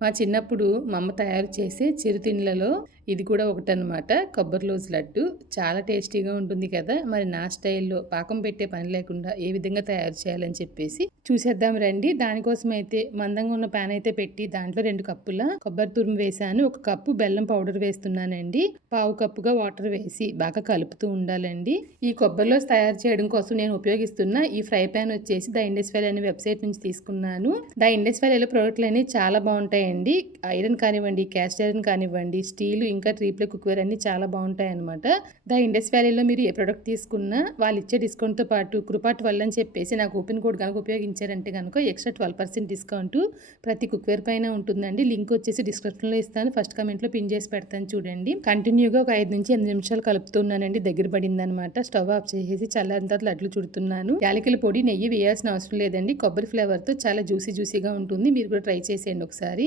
మా చిన్నప్పుడు మా అమ్మ తయారు చేసే చిరుతిండ్లలో ఇది కూడా ఒకటనమాట. కొబ్బరి లూజ్ లడ్డు చాలా టేస్టీగా ఉంటుంది కదా! మరి నా స్టైల్‌లో పాకం పెట్టే పని లేకుండా ఏ విధంగా తయారు చేయాలని చెప్పేసి చూసేద్దాం రండి. దానికోసమైతే మందంగా ఉన్న పాన్ అయితే పెట్టి దాంట్లో 2 కప్పుల కొబ్బరి తురుము వేశాను. 1 కప్పు బెల్లం పౌడర్ వేస్తున్నానండి. పావు కప్పుగా వాటర్ వేసి బాగా కలుపుతూ ఉండాలండి. ఈ కొబ్బరి లూజ్ తయారు చేయడం కోసం నేను ఉపయోగిస్తున్న ఈ ఫ్రై పాన్ వచ్చేసి ద ఇండస్ వ్యాలీ అనే వెబ్సైట్ నుంచి తీసుకున్నాను. ద ఇండస్ వ్యాలీలో ప్రోడక్ట్లు అనేవి చాలా బాగుంటాయండి. ఐరన్ కానివ్వండి, క్యాస్ట్ ఐరన్ కానివ్వండి, స్టీల్ ఇంకా ట్రిప్లే కుక్వేర్ అన్ని చాలా బాగుంటాయి అనమాట. ద ఇండస్ వ్యాలీలో మీరు ఏ ప్రోడక్ట్ తీసుకున్నా వాళ్ళు ఇచ్చే డిస్కౌంట్తో పాటు కృపా 12 అని చెప్పేసి నా కూపన్ కోడ్ కనుక ఉపయోగించారంటే కనుక ఎక్స్ట్రా 12% డిస్కౌంట్ ప్రతి కుక్వేర్ పైన ఉంటుందండి. లింక్ వచ్చేసి డిస్క్రిప్షన్లో ఇస్తాను. ఫస్ట్ కమెంట్లో పిన్ చేసి పెడతాను చూడండి. కంటిన్యూగా ఒక 5 నుంచి 8 నిమిషాలు కలుపుతున్నానండి. దగ్గర పడింది అనమాట. స్టవ్ ఆఫ్ చేసేసి చల్లారిన తర్వాత లడ్లు చుడుతున్నాను. యాలకుల పొడి, నెయ్యి వేయాల్సిన అవసరం లేదండి. కొబ్బరి ఫ్లేవర్తో చాలా జ్యూసీగా ఉంటుంది. మీరు కూడా ట్రై చేసేయండి ఒకసారి.